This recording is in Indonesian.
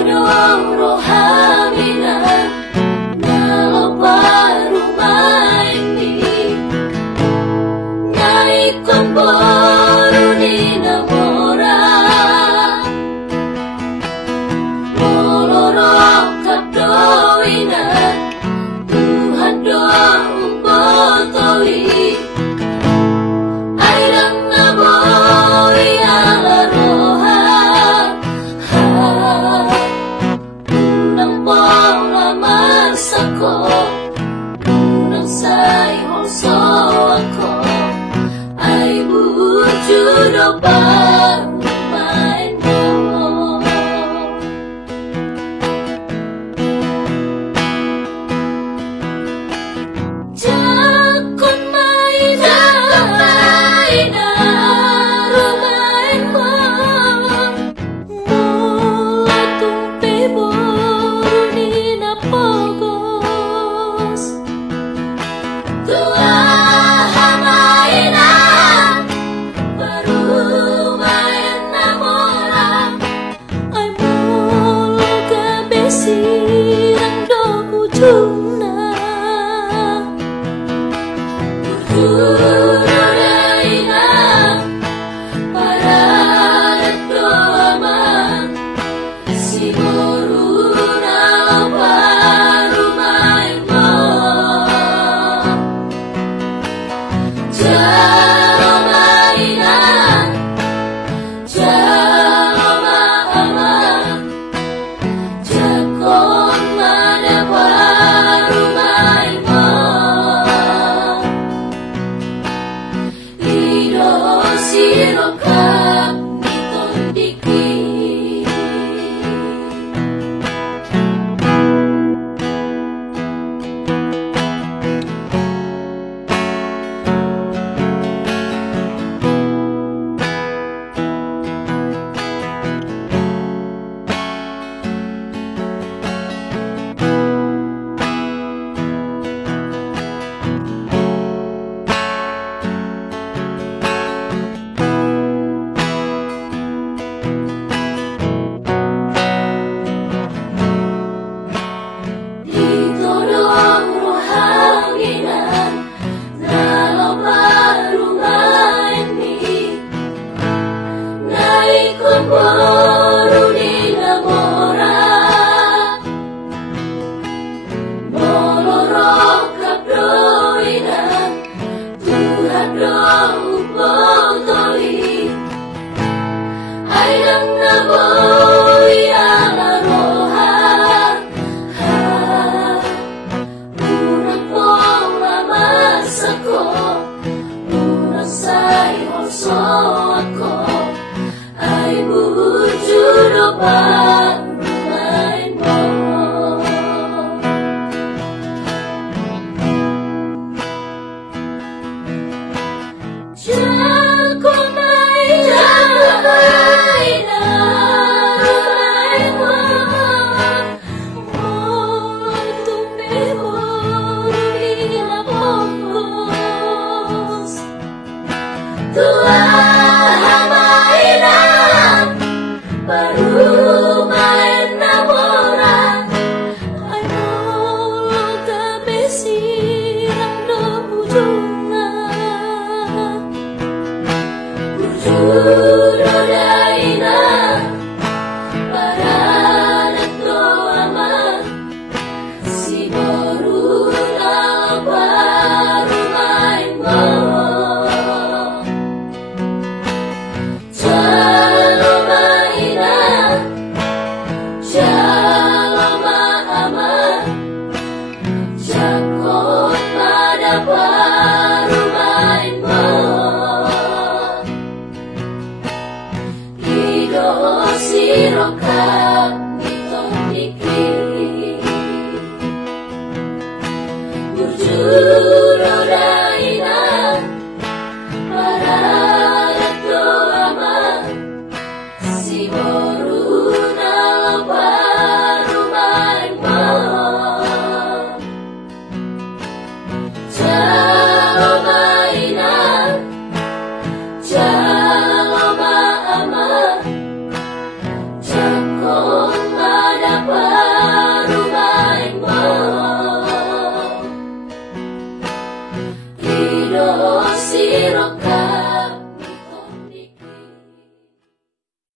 Ditodo rohaminan Nalaho Parumaen Naingkon Boru ni namora Molo rokkap doinan Tuhan umboto inang naboi ala roha Unang pola marsak Unang say holsoan ay Ditodo Parumaen mo Jakon main na Parumaen mo Molo tumpe Boru ni napogos Tuhan inang Parumaen na Molo kabesirang do ujung na Tuhan inang paradat do amang si Boru Nalaho Parumaen mo Jaloma inang Jaloma amang Jakon mana Parumaen mo Sirokkap ni tondikki Ditodo rohaminan Nalaho Parumaen Naingkon Boru ni namora Molo rokkap doinan Tuhan umboto inang naboi ala roha Unang pola marsak Unang say holsoan ay Ditodo Parumaen mo Jakon main na Parumaen mo Molo tumpe Boru ni napogos Tuhan inang Parumaen roha